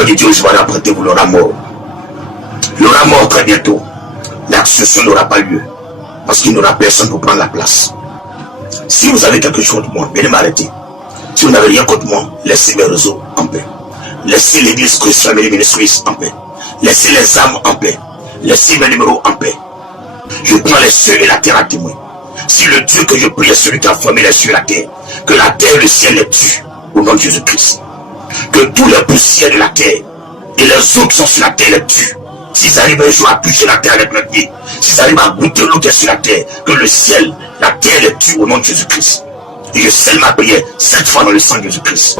pourquoi je dis aux Ivoiriens, apprêtez-vous, l'aura mort. L'aura mort très bientôt. L'accession n'aura pas lieu. Parce qu'il n'y aura personne pour prendre la place. Si vous avez quelque chose contre moi, venez m'arrêter. Si vous n'avez rien contre moi, laissez mes réseaux en paix. Laissez l'église Christ Family Ministries en paix. Laissez les âmes en paix. Laissez mes numéros en paix. Je prends les cieux et la terre à témoin. Si le Dieu que je prie est celui qui a formé les cieux et la terre, que la terre et le ciel les tuent au nom de Jésus-Christ. Que tous les poussières de la terre et les eaux qui sont sur la terre les tuent. S'ils arrivent un jour à toucher la terre avec leurs pieds, s'ils arrivent à goûter l'eau qui est sur la terre, que le ciel, la terre les tue au nom de Jésus-Christ. Et je scelle ma prière 7 fois dans le sang de Jésus-Christ.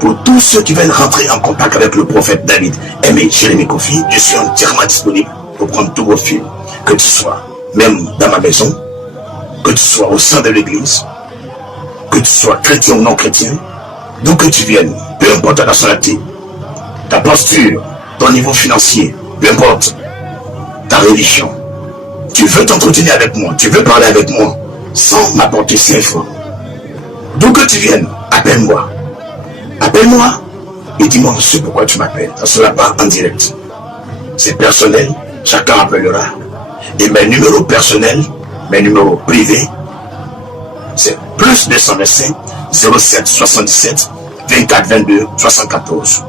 Pour tous ceux qui veulent rentrer en contact avec le prophète David, Aimé, Jérémie Kofi, je suis entièrement disponible pour prendre tous vos fils. Que tu sois même dans ma maison, que tu sois au sein de l'église, que tu sois chrétien ou non chrétien, d'où que tu viennes, peu importe ta nationalité, ta posture, ton niveau financier, peu importe ta religion, tu veux t'entretenir avec moi, tu veux parler avec moi, sans m'apporter 5 francs. D'où que tu viennes, appelle-moi. Appelle-moi et dis-moi ce pourquoi tu m'appelles. Ça ne sera pas en direct. C'est personnel, chacun appellera. Et mes numéros personnels, mes numéros privés, c'est plus 225 07 77 24 22 74.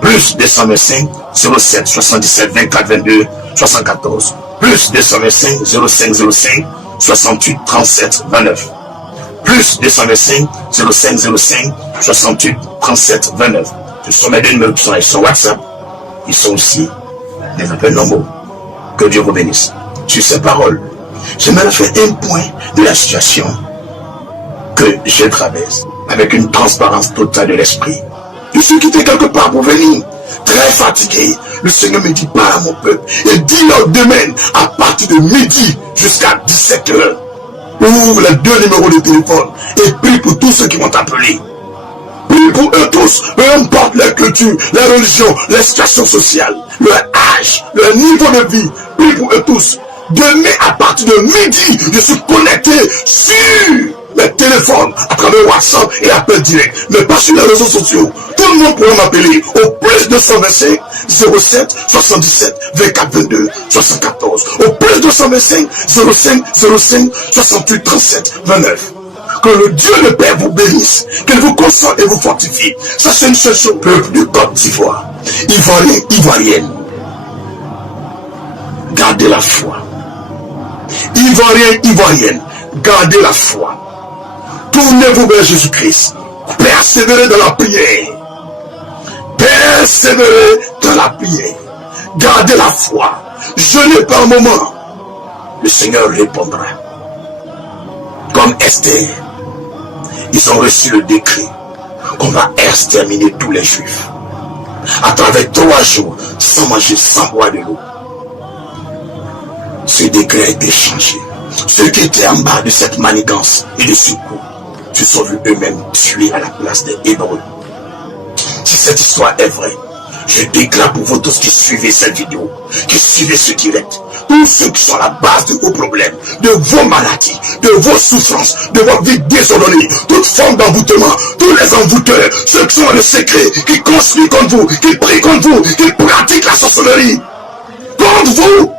Plus 225 07 77 24 22 74. Plus 225 05 05 68 37 29. Plus 225 05 05 68 37 29. Ce sont mes deux numéros qui sont sur WhatsApp. Ils sont aussi des appels normaux. Que Dieu vous bénisse. Sur ces paroles, j'aimerais faire un point de la situation que je traverse avec une transparence totale de l'esprit. Je suis quitté quelque part pour venir, très fatigué. Le Seigneur me dit, parle à mon peuple et dis-leur demain à partir de midi jusqu'à 17h. Ouvre les 2 numéros de téléphone et prie pour tous ceux qui vont t'appeler. Prie pour eux tous, peu importe leur culture, leur religion, leur situation sociale, leur âge, leur niveau de vie. Prie pour eux tous. Demain à partir de midi, je suis connecté sur les téléphones à travers WhatsApp et appel direct, mais pas sur les réseaux sociaux. Tout le monde pourra m'appeler au plus 225 07 77 24 22 74. Au plus 225 05 05 68 37 29. Que le Dieu le Père vous bénisse, qu'il vous console et vous fortifie. Ça c'est une seule chose, peuple de Côte d'Ivoire, Ivoirien, Ivoirienne. Gardez la foi. Ivoirien, Ivoirienne, gardez la foi. Tournez-vous vers Jésus-Christ. Persévérez dans la prière. Persévérez dans la prière. Gardez la foi. Jeûnez par moment. Le Seigneur répondra. Comme Esther, ils ont reçu le décret qu'on va exterminer tous les Juifs. À travers 3 jours, sans manger, sans boire de l'eau. Ce décret a été changé. Ceux qui étaient en bas de cette manigance et de ce coup se sont vus eux-mêmes tués à la place des Hébreux. Si cette histoire est vraie, je déclare pour vous tous qui suivez cette vidéo, qui suivez ce direct, tous ceux qui sont à la base de vos problèmes, de vos maladies, de vos souffrances, de votre vie désordonnée, toute forme d'envoûtement, tous les envoûteurs, ceux qui sont dans le secret, qui construisent contre vous, qui prient contre vous, qui pratiquent la sorcellerie contre vous,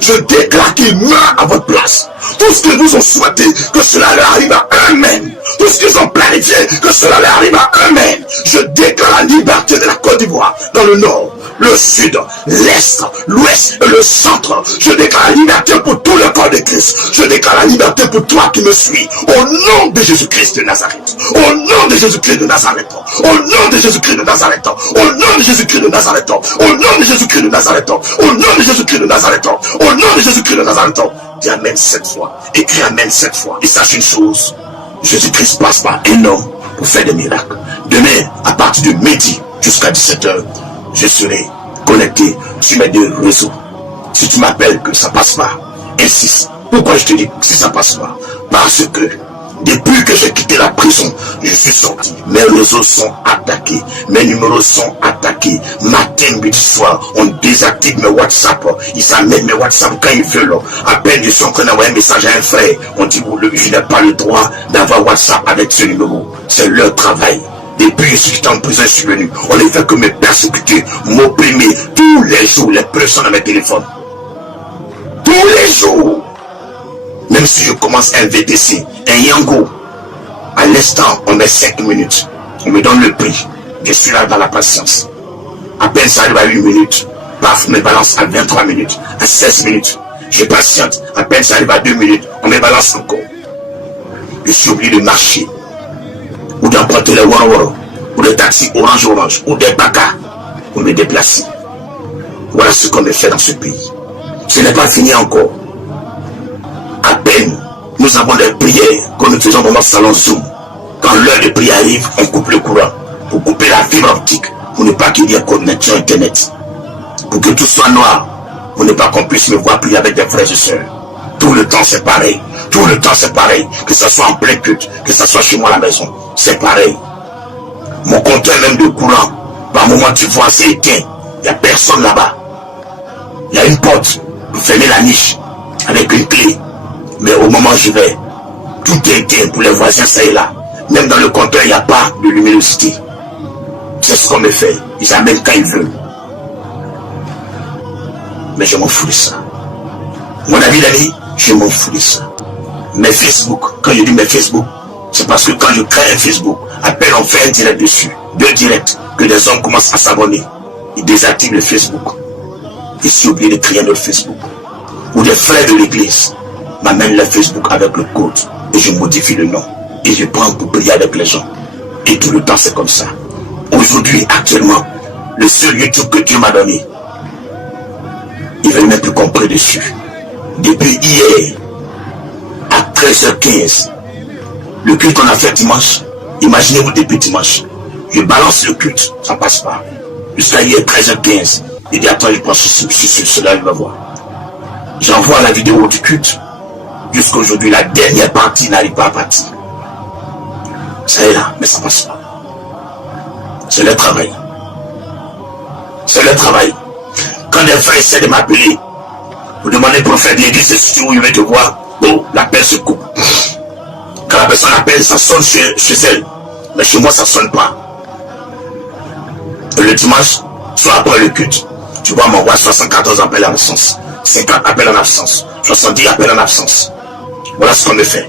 je déclare qu'ils meurent à votre place. Tout ce qu'ils vous ont souhaité, que cela leur arrive à eux-mêmes. Tout ce qu'ils ont planifié, que cela leur arrive à eux-mêmes. Je déclare la liberté de la Côte d'Ivoire dans le nord, le sud, l'est, l'ouest et le centre. Je déclare la liberté pour tout le corps de Christ. Je déclare la liberté pour toi qui me suis. Au nom de Jésus-Christ de Nazareth. Au nom de Jésus-Christ de Nazareth. Au nom de Jésus-Christ de Nazareth. Au nom de Jésus-Christ de Nazareth. Au nom de Jésus-Christ de Nazareth. Au nom de Jésus-Christ de Nazareth. Au nom de Jésus-Christ de Nazareth. Dis Amen 7 fois. Écris Amen 7 fois. Et sache une chose. Jésus-Christ passe par un homme pour faire des miracles. Demain, à partir de midi jusqu'à 17h, je serai connecté sur mes 2 réseaux. Si tu m'appelles que ça passe pas, insiste. Pourquoi je te dis que si ça passe pas? Parce que depuis que j'ai quitté la prison, je suis sorti. Mes réseaux sont attaqués. Mes numéros sont attaqués. remarqué, matin, midi, soir, on désactive mes WhatsApp. Ils amènent mes WhatsApp quand ils veulent. À peine ils sont en train d'envoyer un message à un frère. On dit, je n'ai pas le droit d'avoir WhatsApp avec ce numéro. C'est leur travail. Depuis que j'étais en prison, je suis venu. On ne fait que me persécuter, m'opprimer. Tous les jours, les preuves sont dans mes téléphones. Tous les jours. Même si je commence un VTC, un Yango, à l'instant, on met 5 minutes. On me donne le prix. Je suis là dans la patience. À peine ça arrive à 8 minutes. Paf, on me balance à 23 minutes. À 16 minutes. Je patiente. À peine ça arrive à 2 minutes. On me balance encore. Je suis obligé de marcher. Ou d'emprunter les Waro, ou les taxis orange, ou des bacas, pour me déplacer. Voilà ce qu'on me fait dans ce pays. Ce n'est pas fini encore. À peine, nous avons des prières que nous faisons dans notre salon Zoom. Quand l'heure de prière arrive, on coupe le courant. Pour couper la fibre optique. Pour ne pas qu'il y ait connexion Internet. Pour que tout soit noir. Pour ne pas qu'on puisse me voir prier avec des frères et sœurs. Tout le temps c'est pareil. Tout le temps c'est pareil. Que ce soit en plein culte, que ce soit chez moi à la maison. C'est pareil. Mon compteur même de courant, par moment tu vois c'est éteint. Il n'y a personne là-bas. Il y a une porte pour fermer la niche avec une clé. Mais au moment où je vais, tout est éteint pour les voisins, ça est là. Même dans le compteur, il n'y a pas de luminosité. C'est ce qu'on me fait. Ils amènent quand ils veulent. Mais je m'en fous de ça. Mon ami d'ami, je m'en fous de ça. Mes Facebook, quand je dis mes Facebook, c'est parce que quand je crée un Facebook, à peine on fait un direct dessus, 2 directs, que les hommes commencent à s'abonner. Ils désactivent le Facebook. Je suis obligé de créer un autre Facebook. Ou des frères de l'église m'amènent le Facebook avec le code. Et je modifie le nom. Et je prends pour prier avec les gens. Et tout le temps c'est comme ça. Aujourd'hui, actuellement, le seul YouTube que Dieu m'a donné, ils ne veulent même plus comprendre dessus. Depuis hier, à 13h15, le culte qu'on a fait dimanche, imaginez-vous depuis dimanche, je balance le culte, ça passe pas. Jusqu'à hier 13h15, il dit attends, je pense que cela il va voir. J'envoie la vidéo du culte. Jusqu'à aujourd'hui, la dernière partie n'arrive pas à partir. Ça est là, mais ça passe pas. C'est le travail. C'est le travail. Quand des frères essaient de m'appeler, vous demandez au prophète de l'église, c'est où il veut te voir, bon, l'appel se coupe. Quand la personne appelle, ça sonne chez elle. Mais chez moi, ça ne sonne pas. Et le dimanche, soit après le culte, tu vois, m'envoie 74 appels en absence, 50 appels en absence, 70 appels en absence. Voilà ce qu'on me fait.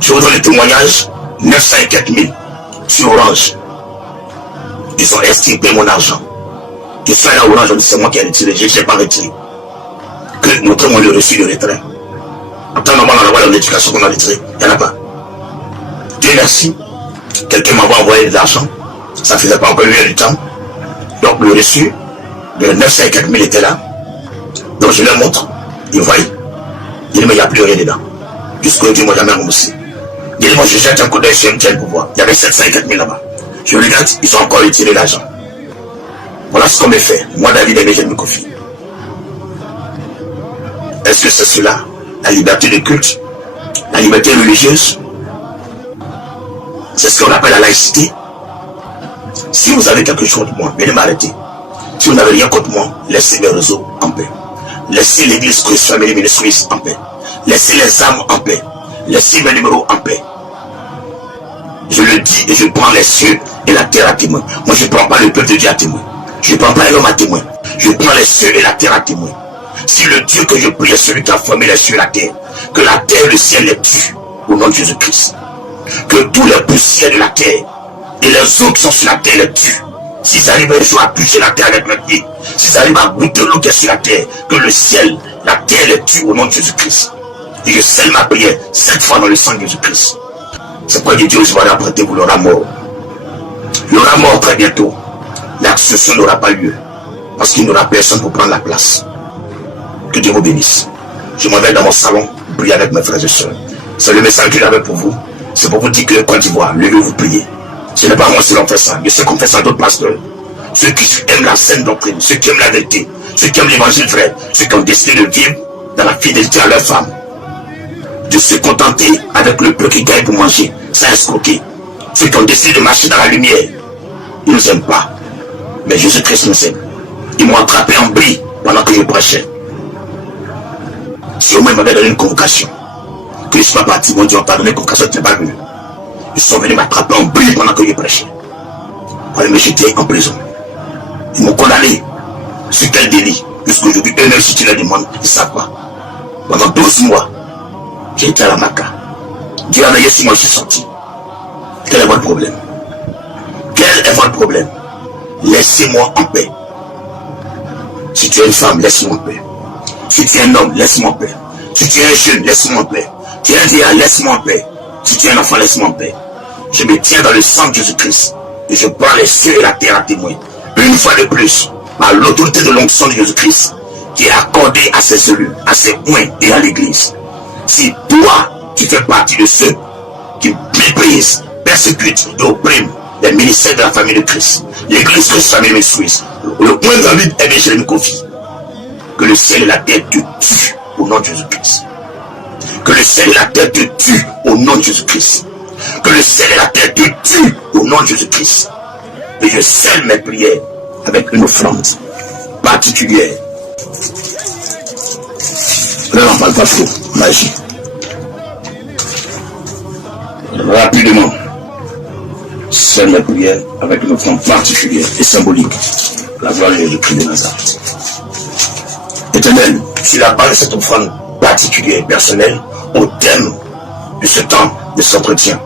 Je vous donne les témoignages, 904 000 sur Orange. Ils ont estimé mon argent. Je suis allé à Orange, c'est moi qui ai retiré, je n'ai pas retiré. Que montrez-moi le reçu de retrait. En temps normal, on envoie l'éducation qu'on a retiré. Il n'y en a pas. Dieu merci. Quelqu'un m'avait envoyé de l'argent. Ça ne faisait pas encore une heure du temps. Donc le reçu de 904 000 était là. Donc je leur montre. Ils voient. Il dit mais il n'y a plus rien dedans. Jusqu'aujourd'hui, moi jamais remboursé. Il dit moi je jette un coup d'œil sur MTN pour voir. Il y avait 704 000 là-bas. Je regarde, ils ont encore retiré l'argent. Voilà ce qu'on me fait. Moi David et Jérémie Kofi. Est-ce que c'est cela? La liberté de culte? La liberté religieuse? C'est ce qu'on appelle la laïcité. Si vous avez quelque chose contre moi, venez m'arrêter. Si vous n'avez rien contre moi, laissez mes réseaux en paix. Laissez l'église Christ Family Ministries en paix. Laissez les âmes en paix. Laissez mes numéros en paix. Je le dis et je prends les cieux et la terre à témoin. Moi je ne prends pas le peuple de Dieu à témoin. Je ne prends pas l'homme à témoin. Je prends les cieux et la terre à témoin. Si le Dieu que je prie est celui qui a formé les cieux et la terre, que la terre et le ciel les tuent au nom de Jésus-Christ. Que tous les poussières de la terre et les eaux qui sont sur la terre les tuent. S'ils arrivent un jour à toucher la terre avec mes pieds, s'ils arrivent à goûter l'eau qui est sur la terre, que le ciel, la terre les tue au nom de Jésus-Christ. Et je scelle ma prière 7 fois dans le sang de Jésus-Christ. C'est pourquoi Dieu je vais apprêter pour l'aura mort. Il aura mort très bientôt. L'accession n'aura pas lieu. Parce qu'il n'y aura personne pour prendre la place. Que Dieu vous bénisse. Je m'en vais dans mon salon, prier avec mes frères et sœurs. C'est le message que j'avais pour vous. C'est pour vous dire que Côte d'Ivoire, levez-vous prier. Ce n'est pas moi seul qui fait ça. Je sais qu'on fait ça d'autres pasteurs. Ceux qui aiment la saine doctrine, ceux qui aiment la vérité, ceux qui aiment l'évangile vrai, ceux qui ont décidé de vivre dans la fidélité à leur femme. De se contenter avec le peu qu'ils gagnent pour manger, sans escroquer. Ceux qui ont décidé de marcher dans la lumière. Ils ne nous aiment pas. Mais Jésus-Christ nous aime. Ils m'ont attrapé en bris pendant que je prêchais. Si au moins ils m'avaient donné une convocation, que je ne sois pas parti, mon Dieu, on t'a donné une convocation, tu n'es pas venu. Ils sont venus m'attraper en bris pendant que je prêchais. Pour aller me jeter en prison. Ils m'ont condamné. Sur quel délit? Jusqu'aujourd'hui, eux-mêmes, si tu leur demandes, ils ne savent pas. Pendant 12 mois, j'ai été à la Maca. Dieu a veillé sur moi, je suis sorti. Quel est votre problème? Quel est votre problème? Laissez-moi en paix. Si tu es une femme, laisse-moi en paix. Si tu es un homme, laisse-moi en paix. Si tu es un jeune, laisse-moi en paix. Tu es un vieillard, laisse-moi en paix. Si tu es un enfant, laisse-moi en paix. Je me tiens dans le sang de Jésus-Christ. Et je prends les cieux et la terre à témoin. Une fois de plus, par l'autorité de l'onction de Jésus-Christ, qui est accordée à ses élus, à ses oints et à l'église. Si toi, tu fais partie de ceux qui méprisent, persécutent et oppriment les ministères de la famille de Christ, l'église Christ Famille Ministries, le point David est bien Jérémie Kofi, que le ciel et la terre te tuent au nom de Jésus-Christ. Que le ciel et la terre te tuent au nom de Jésus-Christ. Que le ciel et la terre te tuent au nom de Jésus-Christ. Et je scelle mes prières avec une offrande particulière. Là, on parle pas trop, magie. Rapidement, scelle mes prières avec une offrande particulière et symbolique. La gloire de Jésus-Christ de Nazareth. Éternel, sur la base de cette offrande particulière et personnelle, au thème de ce temps de cet entretien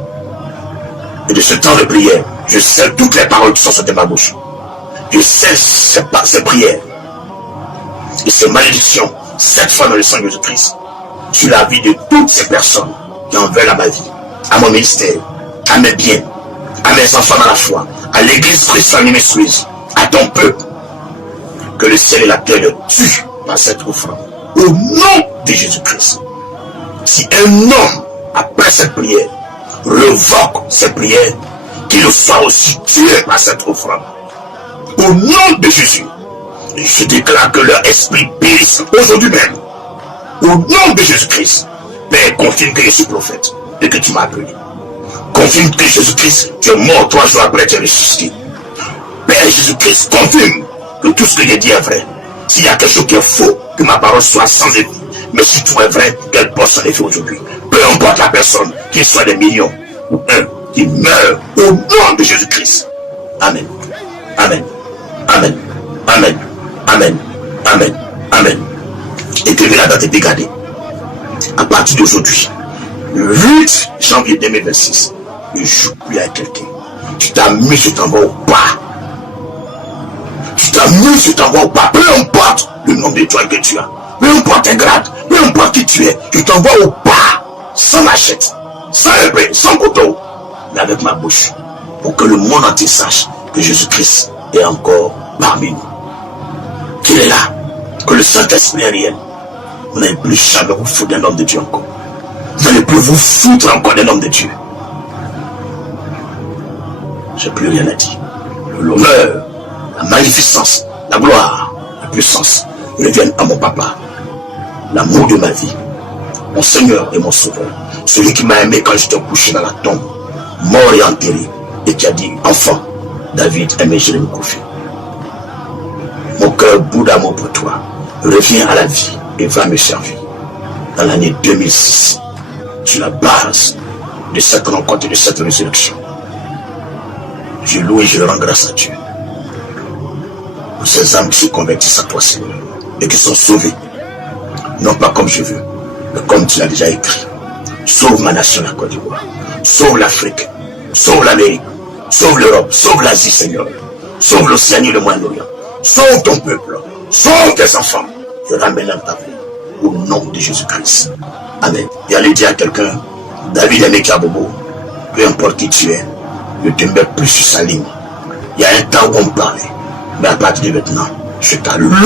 et de ce temps de prière, je scelle toutes les paroles qui sont sur ma bouche. Je scelle ces prières et ces malédictions, cette fois dans le sang de Jésus-Christ, sur la vie de toutes ces personnes qui en veulent à ma vie, à mon ministère, à mes biens, à mes enfants dans la foi, à l'église Christ Family Ministries, à ton peuple. Que le ciel et la terre le tuent par cette offrande. Au nom de Jésus-Christ. Si un homme, après cette prière, revoque cette prière, qu'il soit aussi tué par cette offrande. Au nom de Jésus, je déclare que leur esprit périsse aujourd'hui même. Au nom de Jésus-Christ, Père, confirme que je suis prophète et que tu m'as appelé. Confirme que Jésus-Christ, tu es mort 3 jours après, tu es ressuscité. Père Jésus-Christ, confirme que tout ce que j'ai dit est vrai. S'il y a quelque chose qui est faux, que ma parole soit sans effet. Mais si tout est vrai, qu'elle porte son effet aujourd'hui. Peu importe la personne, qu'il soit des millions ou un qui meurt au nom de Jésus-Christ. Amen. Amen. Amen. Amen. Amen. Amen. Amen. Écrivez la date et regardez. À partir d'aujourd'hui, le 8 janvier 2026, ne joue plus avec quelqu'un. Tu t'amuses, tu t'en vas au pas. Tu t'amuses, tu t'en vas au pas. Peu importe le nombre d'étoiles que tu as. Peu importe tes grades. Peu importe qui tu es. Tu t'en vas au pas. Sans machette. Sans épée. Sans couteau. Mais avec ma bouche. Pour que le monde entier sache que Jésus-Christ est encore parmi nous. Qu'il est là. Que le Saint-Esprit est réel. Vous n'allez plus jamais vous foutre d'un homme de Dieu encore. Vous n'allez plus vous foutre encore d'un homme de Dieu. Je n'ai plus rien à dire. L'honneur, la magnificence, la gloire, la puissance reviennent à mon papa. L'amour de ma vie, mon Seigneur et mon Sauveur. Celui qui m'a aimé quand j'étais couché dans la tombe, mort et enterré, et qui a dit, enfant, David aimait Jérémie Kofi. Mon cœur bout d'amour pour toi. Reviens à la vie et va me servir. Dans l'année 2006, sur la base de cette rencontre et de cette résurrection, je loue et je rends grâce à Dieu pour ces âmes qui se convertissent à toi, Seigneur, et qui sont sauvées, non pas comme je veux, mais comme tu l'as déjà écrit. Sauve ma nation, la Côte d'Ivoire. Sauve l'Afrique. Sauve l'Amérique. Sauve l'Europe. Sauve l'Asie, Seigneur. Sauve l'Océanie et le Moyen-Orient. Sauve ton peuple. Sauve tes enfants. Et ramène-les dans ta vie. Au nom de Jésus-Christ. Amen. Et allez dire à quelqu'un, David aimé Kabobo, peu importe qui tu es, ne te mets plus sur sa ligne. Il y a un temps où on me parlait. Mais à partir de maintenant, je t'allume.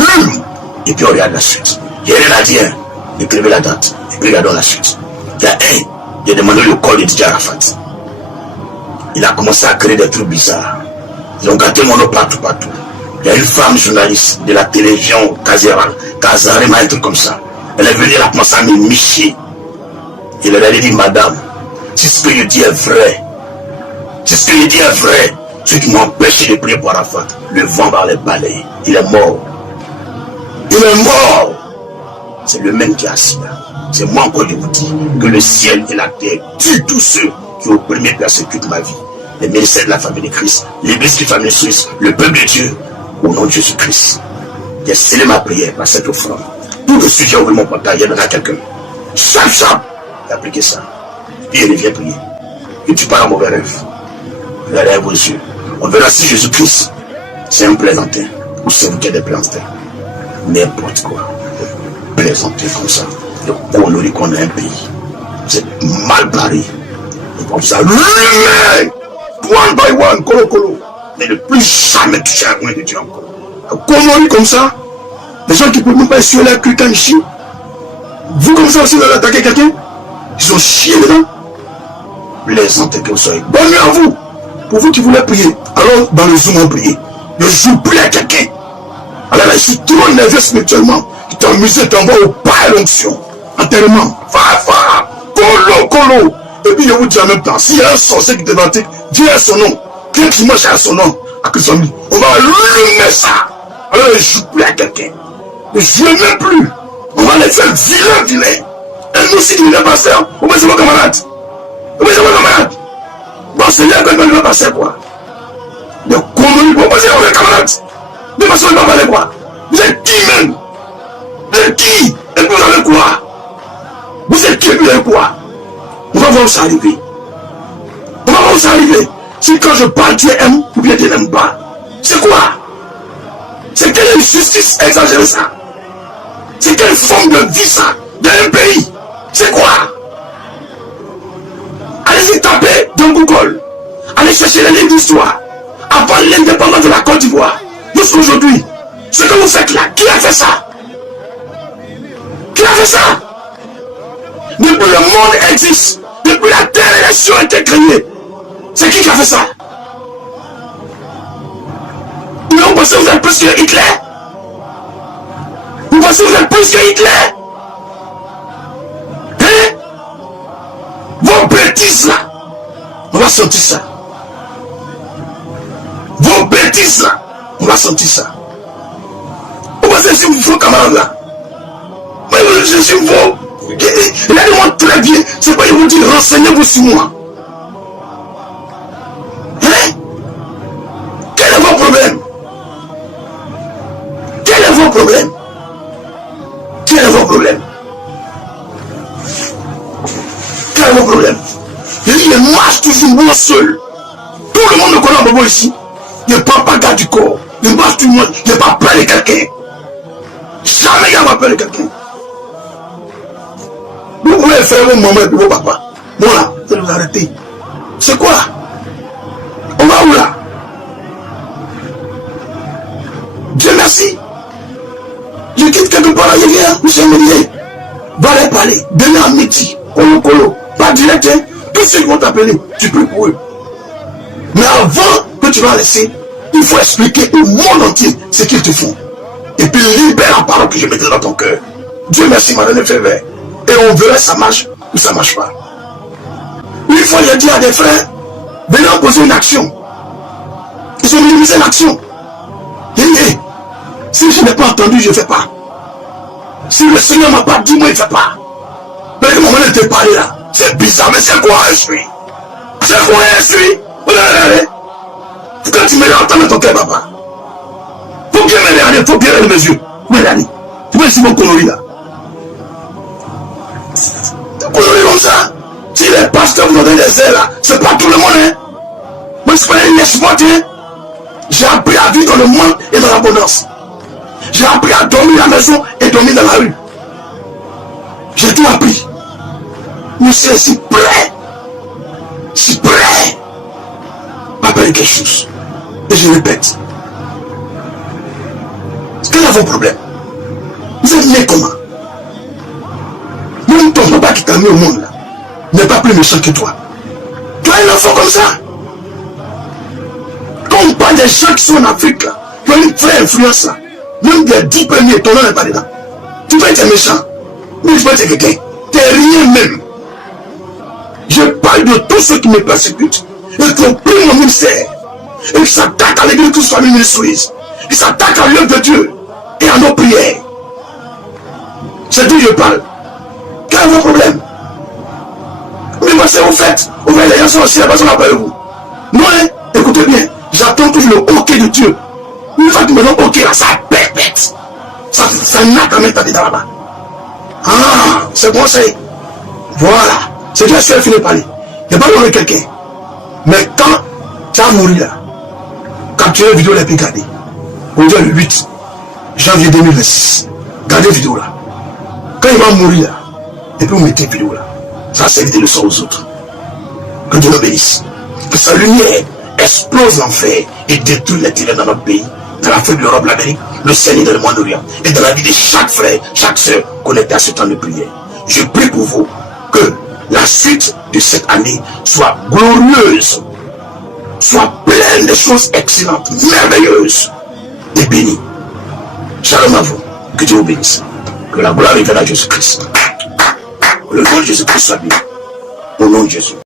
Et puis on regarde la suite. Il y a rien à dire. Écrivez la date. Et puis regardons la suite. Il a demandé le corps de Didier Arafat. Il a commencé à créer des trucs bizarres. Ils ont gâté mon nom partout. Il y a une femme journaliste de la télévision Kazarema, un truc comme ça. Elle est venue, elle a commencé à me micher. Il a dit, madame, si ce que je dis est vrai, si ce que je dis est vrai, Ceux qui m'ont empêché de prier pour Arafat, le vent va les balayer. Il est mort. Il est mort. C'est le même qui est assis là. C'est moi encore qui vous dis que le ciel et la terre tuent tous ceux qui ont opprimé et persécutent ma vie. Les ministères de la famille de Christ, l'église de la famille suisse, le peuple de Dieu, au nom de Jésus-Christ. J'ai scellé ma prière par cette offrande. Tout le sujet ouvre mon portail, il y en aura quelqu'un. Chap, j'ai appliqué ça. Et il vient prier. Et tu parles à mauvais rêve. Regardez vos yeux. On verra si Jésus-Christ, c'est un plaisantin ou c'est vous qui êtes des plaisantins. N'importe quoi. Plaisanter comme ça. Le coloris qu'on a un pays. C'est mal barré. Et comme ça, lui, one by one, colo. Mais ne plus jamais toucher à rien de Dieu encore. Un coloris comme ça, les gens qui ne peuvent même pas essuyer leur cul quand ils chient. Vous comme ça aussi, vous allez attaquer quelqu'un. Ils ont chié dedans. Plaisanter que vous soyez. Bonne nuit à vous. Pour vous qui voulez prier, alors dans le Zoom on prie. Ne joue plus à quelqu'un. Alors là, je suis trop nerveux spirituellement. Tu t'amuses, t'envoies au pas à l'onction. Enterrement. Fa. Colo. Et puis je vous dis en même temps, s'il y a un sorcier qui te pratique, dis à son nom. Quelqu'un qui marche à son nom, à que son nom, on va allumer ça. Alors ne joue plus à quelqu'un. Ne joue même plus. On va les faire vilain. Et nous, si tu n'es pas pasteur, on va se voir camarade. Bon, c'est là que va passer quoi. De conneries, bon, passer avec camarades. De façon, il va parler quoi. Vous êtes qui même? Vous êtes qui? Et vous avez quoi? Vous êtes qui et vous avez quoi? On va voir où ça arriver. Si quand je parle, tu aimes ou bien tu n'aimes pas. C'est quoi? C'est quelle justice exagérée ça? C'est quelle forme de vie ça? D'un pays? C'est quoi? Allez-y taper dans Google. Allez chercher les livres d'histoire. Avant l'indépendance de la Côte d'Ivoire. Jusqu'aujourd'hui. Ce que vous faites là, qui a fait ça? Depuis le monde existe. Depuis la terre et les cieux ont été créés. C'est qui a fait ça? Mais vous pensez que vous êtes plus que Hitler? Hein? Vos bêtises là, on va sentir ça. Vous pensez que si vous faites camarade là, mais je suis vous. Regardez-moi très bien, c'est pas je vous dis, renseignez-vous sur moi. Hein? Quel est vos problèmes? Il marche toujours moi seul. Tout le monde me connaît en bobo ici. Il ne prend pas garde du corps. Il marche tout le monde. Il n'est pas peur de quelqu'un. Jamais il va peur de quelqu'un. Vous pouvez faire vos mamans et vos papas. Bon là, vous allez vous arrêter. C'est quoi? On va où là? Dieu merci. Je quitte quelque part là, je viens, monsieur Mélier. Va les parler. Demain à midi. Colo. Pas direct, hein. Tous ceux qui vont t'appeler, tu pries pour eux. Mais avant que tu vas laisser, il faut expliquer au monde entier ce qu'ils te font. Et puis libère la parole que je mettrai dans ton cœur. Dieu merci m'a donné le feu vert. Et on verra si ça marche ou ça marche pas. Une fois j'ai dit à des frères, venez poser une action. Ils ont minimisé l'action. Si je n'ai pas entendu, je ne fais pas. Si le Seigneur ne m'a pas dit, moi, il ne fait pas. Mais le moment où il te parle là, c'est bizarre, mais c'est quoi je suis? Regardez. Quand tu me l'entends dans ton cœur, papa, faut bien me regarder, faut bien regarder mes yeux. Regardez. Tu vois ici mon coloris là. Coloris comme ça. Si les pasteurs vous donnent des ailes là, c'est pas tout le monde, hein. Moi, je connais l'espoir, hein. J'ai appris à vivre dans le monde et dans l'abondance. J'ai appris à dormir à la maison et dormir dans la rue. J'ai tout appris. Je suis si prêt à faire quelque chose. Et je répète. Quel est vos problèmes? Vous êtes né comment? Même ton papa qui t'a mis au monde là n'est pas plus méchant que toi. Toi, un enfant comme ça. Quand on parle des gens qui sont en Afrique là, qui ont une vraie influence là, même des 10 premiers, ton nom n'est pas dedans. Tu peux être méchant, mais tu peux être quelqu'un. Tu n'es rien même. Je parle de tous ceux qui me persécutent et qui ont pris mon ministère. et qui s'attaquent à l'église de tous famille ministries, qui s'attaquent à l'œuvre de Dieu et à nos prières. C'est d'où je parle. Quel est votre problème? Mais moi, c'est au fait les gens sont aussi la personne après vous. Moi, écoutez bien, j'attends toujours le OK de Dieu. Une fois que me donne OK là, ça pète. Ça n'a qu'à mettre dans là-bas. Ah, c'est bon, c'est. Voilà. C'est Dieu seul qui finit de parler. Il n'y a pas besoin de quelqu'un. Mais quand tu as mouru là, quand tu as une vidéo, les puis garder. Aujourd'hui, le 8 janvier 2026. Gardez la vidéo là. Quand il va mourir là, et puis vous mettez une vidéo là. Ça servir de leçon aux autres. Que Dieu nous bénisse. Que sa lumière explose l'enfer et détruit les ténèbres dans notre pays, dans l'Afrique, l'Europe, l'Amérique, le Seigneur et le Moyen-Orient, et dans la vie de chaque frère, chaque soeur connecté à ce temps de prière. Je prie pour vous que la suite de cette année soit glorieuse, soit pleine de choses excellentes, merveilleuses et bénies. Shalom à vous. Que Dieu vous bénisse. Que la gloire revienne à Jésus-Christ. Que le nom de Jésus-Christ soit béni. Au nom de Jésus.